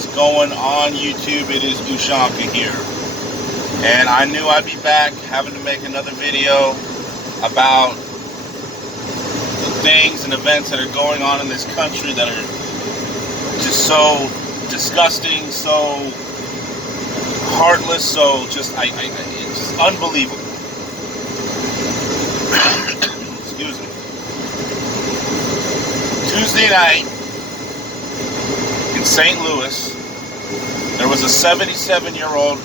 is going on YouTube? It is Ushanka here, and I knew I'd be back having to make another video about the things and events that are going on in this country that are just so disgusting, so heartless, so just it's just unbelievable. Excuse me. Tuesday night in St. Louis, there was a 77-year-old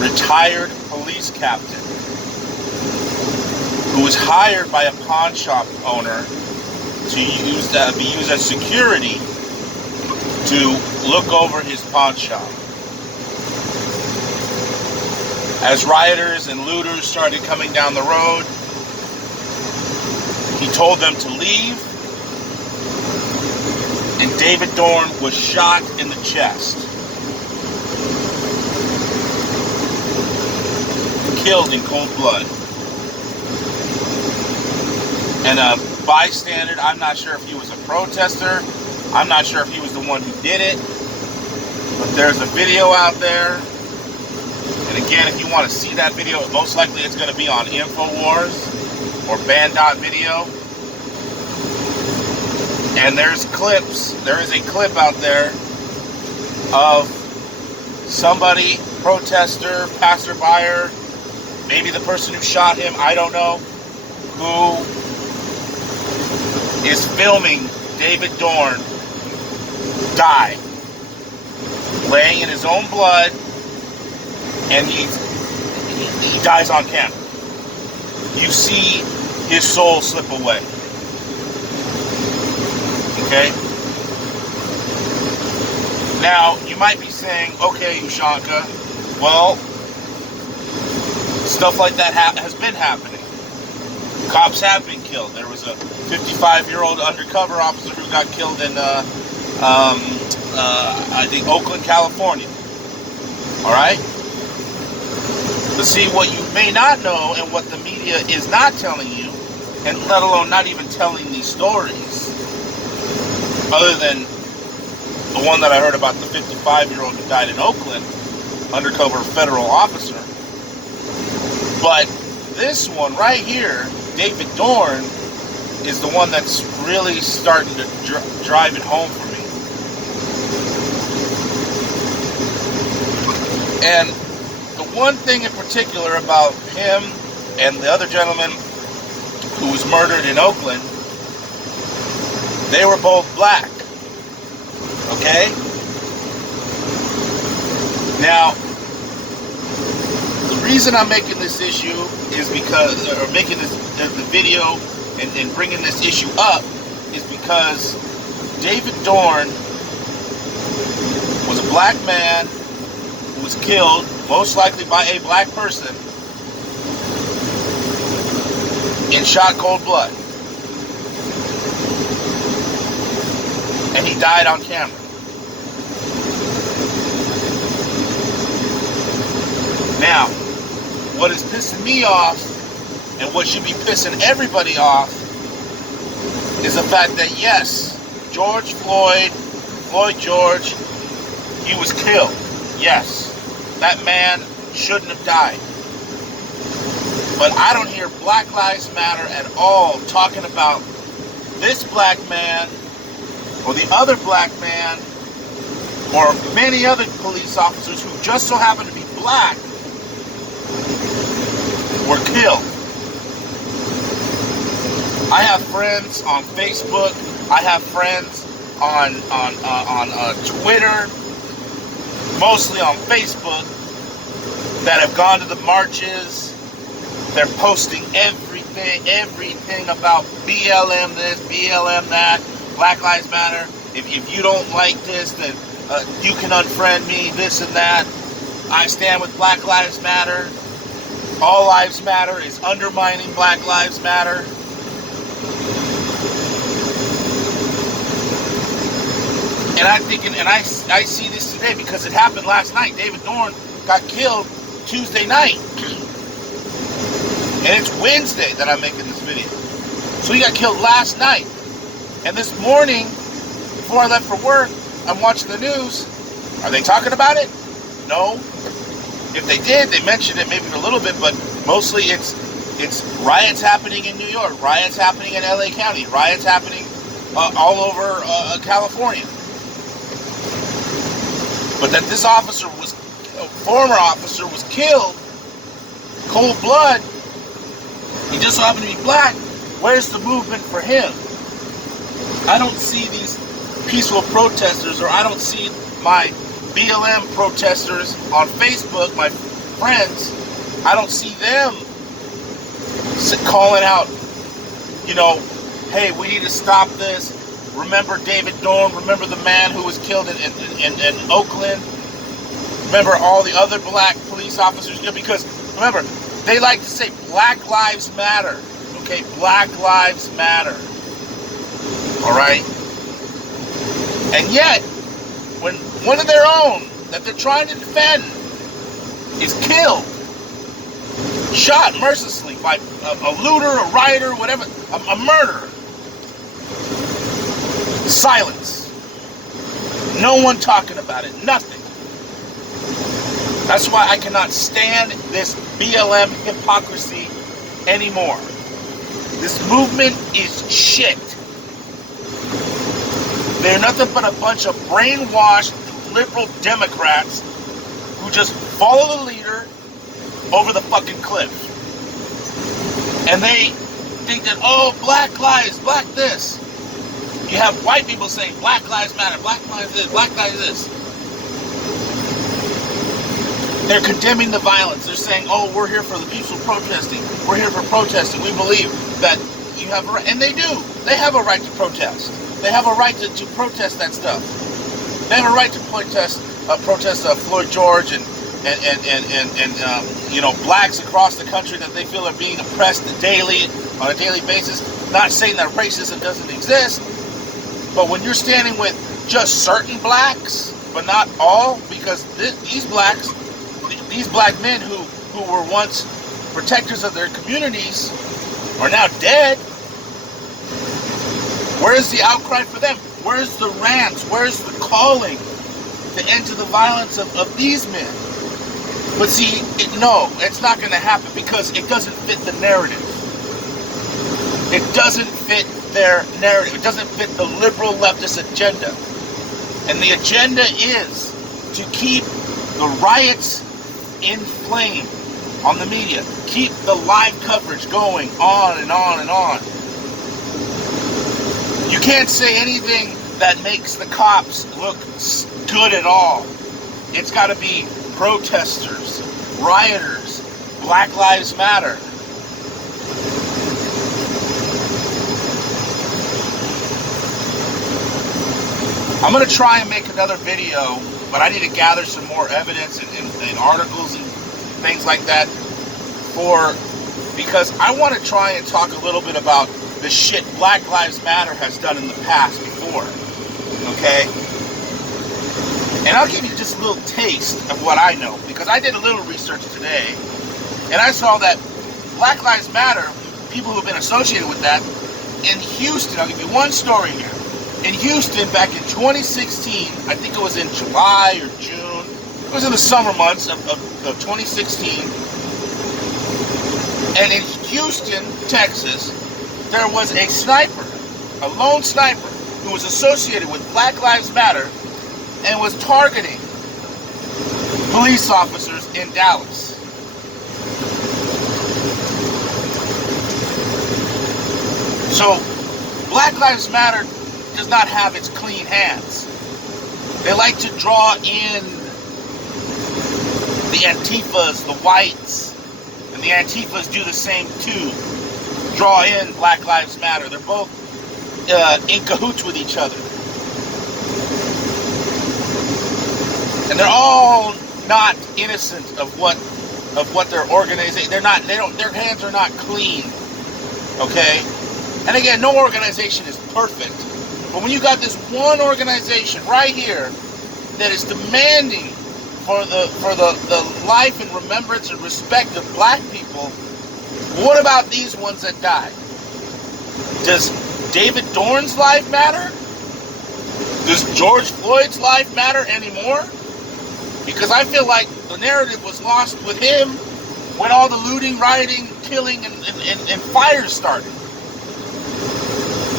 retired police captain who was hired by a pawn shop owner to be used as security to look over his pawn shop. As rioters and looters started coming down the road, he told them to leave, and David Dorn was shot in the chest. Killed in cold blood. And a bystander, I'm not sure if he was a protester, I'm not sure if he was the one who did it, but there's a video out there. And again, if you want to see that video, most likely it's going to be on InfoWars or Band.video. And there's clips, there is a clip out there of somebody, protester, passerby, maybe the person who shot him, I don't know, who is filming David Dorn die, laying in his own blood, and he dies on camera. You see his soul slip away. Okay? Now, you might be saying, okay, Ushanka, well, stuff like that has been happening. Cops have been killed. There was a 55-year-old undercover officer who got killed in, I think, Oakland, California. All right? But see, what you may not know and what the media is not telling you, and let alone not even telling these stories, other than the one that I heard about the 55-year-old who died in Oakland, undercover federal officer. But this one right here, David Dorn, is the one that's really starting to drive it home for me. And the one thing in particular about him and the other gentleman who was murdered in Oakland, they were both black. Okay? Now, the reason I'm making this issue is because, or making the video and bringing this issue up, is because David Dorn was a black man who was killed, most likely by a black person, in shot cold blood. And he died on camera. Now, what is pissing me off, and what should be pissing everybody off, is the fact that yes, Floyd George, he was killed. Yes, that man shouldn't have died. But I don't hear Black Lives Matter at all talking about this black man, or the other black man, or many other police officers who just so happen to be black were killed. I have friends on Facebook. I have friends on Twitter, mostly on Facebook, that have gone to the marches. They're posting everything about BLM this, BLM that, Black Lives Matter. If you don't like this, then you can unfriend me, this and that. I stand with Black Lives Matter. All Lives Matter is undermining Black Lives Matter. And I'm thinking, and I see this today because it happened last night. David Dorn got killed Tuesday night. And it's Wednesday that I'm making this video. So he got killed last night. And this morning, before I left for work, I'm watching the news. Are they talking about it? No. If they did, they mentioned it maybe a little bit, but mostly it's riots happening in New York, riots happening in LA County, riots happening all over California. But that this former officer was killed, cold blood, he just so happened to be black. Where's the movement for him? I don't see these peaceful protesters, or I don't see my BLM protesters on Facebook, my friends. I don't see them calling out, hey, we need to stop this. Remember David Dorn. Remember the man who was killed in Oakland. Remember all the other black police officers. Because remember, they like to say Black Lives Matter. Okay, Black Lives Matter. All right? And yet, when one of their own that they're trying to defend is killed, shot mercilessly by a looter, a rioter, whatever, a murderer, silence. No one talking about it. Nothing. That's why I cannot stand this BLM hypocrisy anymore. This movement is shit. They're nothing but a bunch of brainwashed liberal Democrats who just follow the leader over the fucking cliff. And they think that, oh, black lives, black this. You have white people saying Black Lives Matter, Black Lives this, Black Lives this. They're condemning the violence. They're saying, oh, we're here for the peaceful protesting. We're here for protesting. We believe that you have a right. And they do. They have a right to protest. They have a right to protest that stuff. They have a right to protest Floyd George and blacks across the country that they feel are being oppressed on a daily basis. Not saying that racism doesn't exist, but when you're standing with just certain blacks, but not all, because these black men who were once protectors of their communities are now dead. Where's the outcry for them? Where's the rants? Where's the calling to end to the violence of these men? But see, no, it's not going to happen because it doesn't fit the narrative. It doesn't fit their narrative. It doesn't fit the liberal leftist agenda. And the agenda is to keep the riots in flame on the media. Keep the live coverage going on and on and on. You can't say anything that makes the cops look good at all. It's got to be protesters, rioters, Black Lives Matter. I'm going to try and make another video, but I need to gather some more evidence and articles and things like that because I want to try and talk a little bit about the shit Black Lives Matter has done in the past before, okay? And I'll give you just a little taste of what I know, because I did a little research today, and I saw that Black Lives Matter, people who have been associated with that, in Houston, I'll give you one story here. In Houston, back in 2016, I think it was in July or June, it was in the summer months of 2016, and in Houston, Texas, there was a sniper, a lone sniper, who was associated with Black Lives Matter and was targeting police officers in Dallas. So, Black Lives Matter does not have its clean hands. They like to draw in the Antifas, the whites, and the Antifas do the same too. Draw in Black Lives Matter. They're both in cahoots with each other. And they're all not innocent of what their organization, their hands are not clean. Okay? And again, no organization is perfect. But when you got this one organization right here that is demanding for the life and remembrance and respect of black people, what about these ones that died? Does David Dorn's life matter? Does George Floyd's life matter anymore? Because I feel like the narrative was lost with him when all the looting, rioting, killing, and fires started.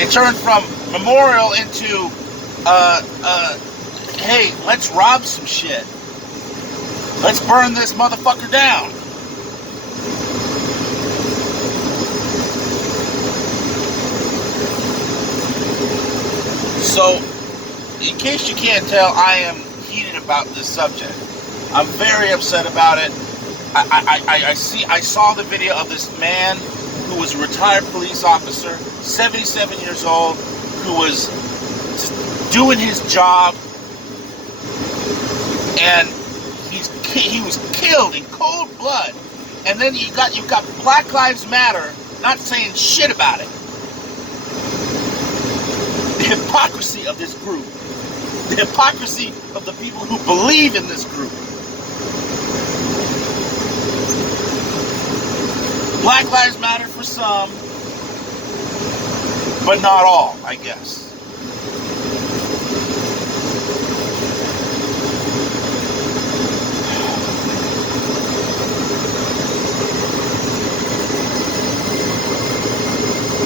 It turned from memorial into, hey, let's rob some shit. Let's burn this motherfucker down. So, in case you can't tell, I am heated about this subject. I'm very upset about it. I saw the video of this man who was a retired police officer, 77 years old, who was just doing his job, and he was killed in cold blood. And then you got Black Lives Matter not saying shit about it. The hypocrisy of this group. The hypocrisy of the people who believe in this group. Black Lives Matter for some, but not all, I guess.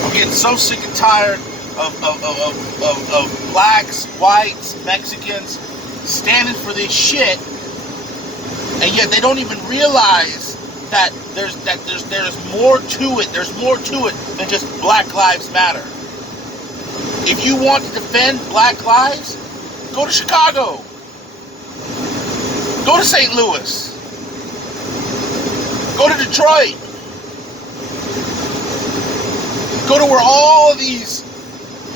I'm getting so sick and tired of blacks, whites, Mexicans standing for this shit, and yet they don't even realize that there's more to it. There's more to it than just Black Lives Matter. If you want to defend Black lives, go to Chicago. Go to St. Louis. Go to Detroit. Go to where all of these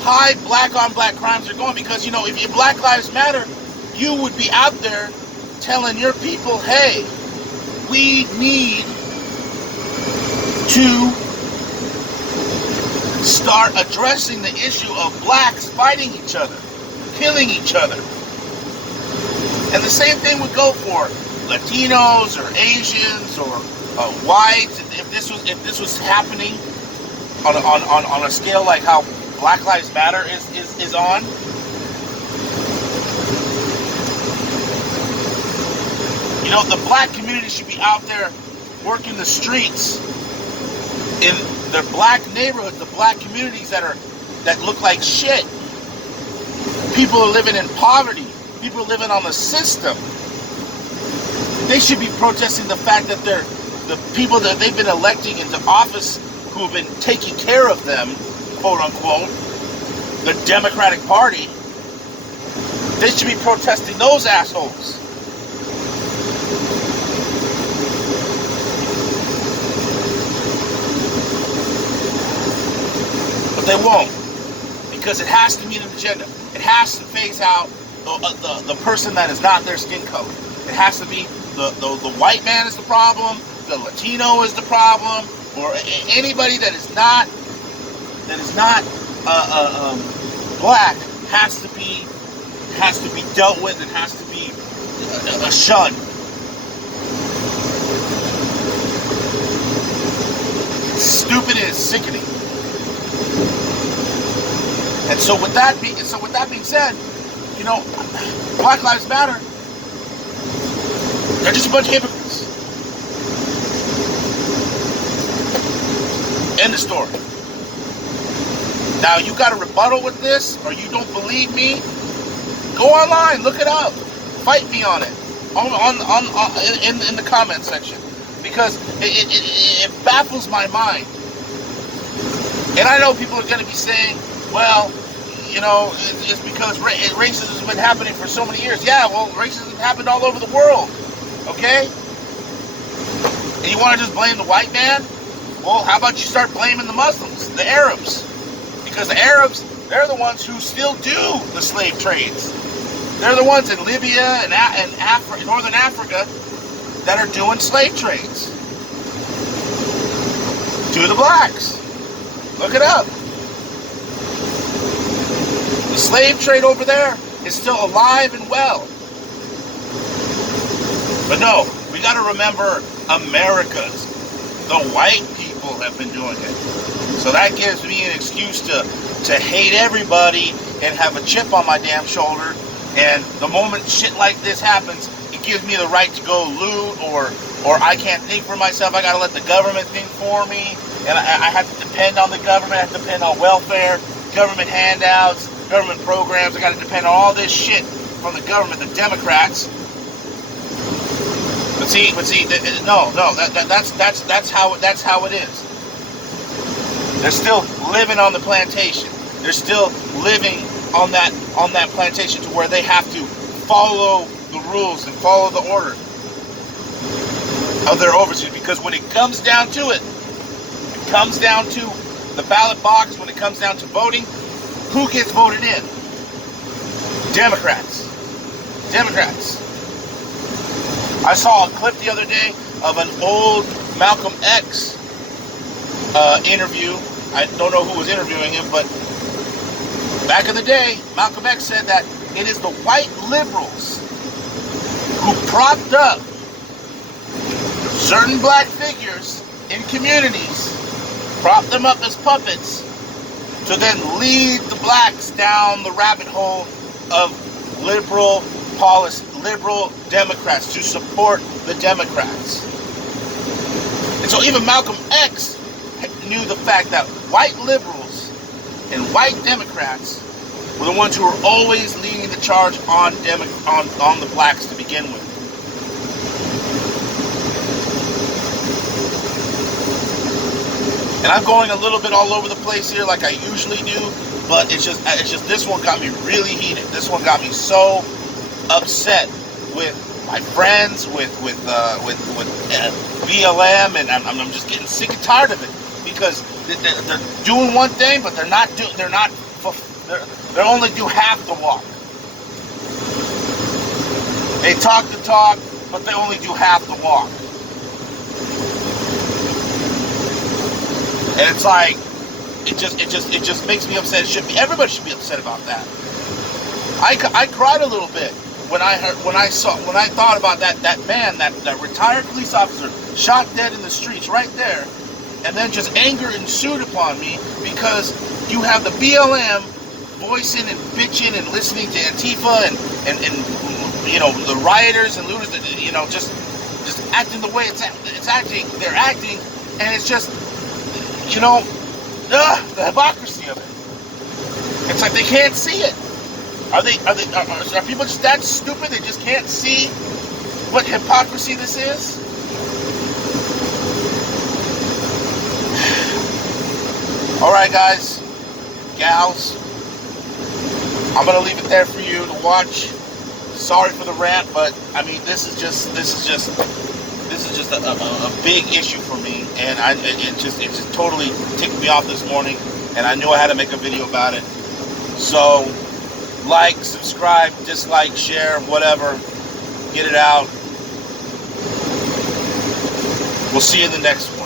high black on black crimes are going, because, you know, if your Black Lives Matter, you would be out there telling your people, hey, we need to start addressing the issue of blacks fighting each other, killing each other. And the same thing would go for Latinos or Asians or whites. If this was happening on a scale like how Black Lives Matter is on. You know, the black community should be out there working the streets in their black neighborhoods, the black communities that look like shit. People are living in poverty. People are living on the system. They should be protesting the fact that the people that they've been electing into office, who have been taking care of them, quote unquote, the Democratic Party, they should be protesting those assholes. But they won't, because it has to meet an agenda. It has to phase out the person that is not their skin color. It has to be the white man is the problem, the Latino is the problem, or anybody that is not black has to be dealt with and has to be shunned. It's stupid and it's sickening. And so with that being said, you know, Black Lives Matter, they're just a bunch of hypocrites. End of story. Now, you got a rebuttal with this, or you don't believe me? Go online, look it up, fight me on it, in the comment section, because it baffles my mind. And I know people are going to be saying, well, you know, it's because racism has been happening for so many years. Yeah, well, racism happened all over the world, okay? And you want to just blame the white man? Well, how about you start blaming the Muslims, the Arabs? Because the Arabs, they're the ones who still do the slave trades. They're the ones in Libya and Northern Africa that are doing slave trades to the blacks. Look it up. The slave trade over there is still alive and well. But no, we got to remember America's. The white people have been doing it. So that gives me an excuse to hate everybody and have a chip on my damn shoulder. And the moment shit like this happens, it gives me the right to go loot, or I can't think for myself. I gotta let the government think for me, and I have to depend on the government. I have to depend on welfare, government handouts, government programs. I gotta depend on all this shit from the government, the Democrats. But see, no, that's how it is. They're still living on the plantation. They're still living on that plantation to where they have to follow the rules and follow the order of their overseers. Because when it comes down to it comes down to the ballot box, when it comes down to voting, who gets voted in? Democrats. I saw a clip the other day of an old Malcolm X interview. I don't know who was interviewing him, but back in the day, Malcolm X said that it is the white liberals who propped up certain black figures in communities, propped them up as puppets, to then lead the blacks down the rabbit hole of liberal policy, liberal Democrats, to support the Democrats. And so even Malcolm X knew the fact that white liberals and white Democrats were the ones who were always leading the charge on the blacks to begin with. And I'm going a little bit all over the place here like I usually do, but it's just this one got me really heated. This one got me so upset with my friends, with BLM, and I'm just getting sick and tired of it, because they're doing one thing, but they only do half the walk. They talk the talk, but they only do half the walk. And it's like, it just makes me upset. Everybody should be upset about that. I cried a little bit when I thought about that man, that retired police officer shot dead in the streets right there, and then just anger ensued upon me because you have the BLM voicing and bitching and listening to Antifa and the rioters and looters, just acting the way it's acting. They're acting, and it's just, the hypocrisy of it. It's like they can't see it. Are people just that stupid? They just can't see what hypocrisy this is? All right, guys, gals, I'm gonna leave it there for you to watch. Sorry for the rant, but I mean, this is just a big issue for me, and it just totally ticked me off this morning, and I knew I had to make a video about it. So, like, subscribe, dislike, share, whatever, get it out. We'll see you in the next one.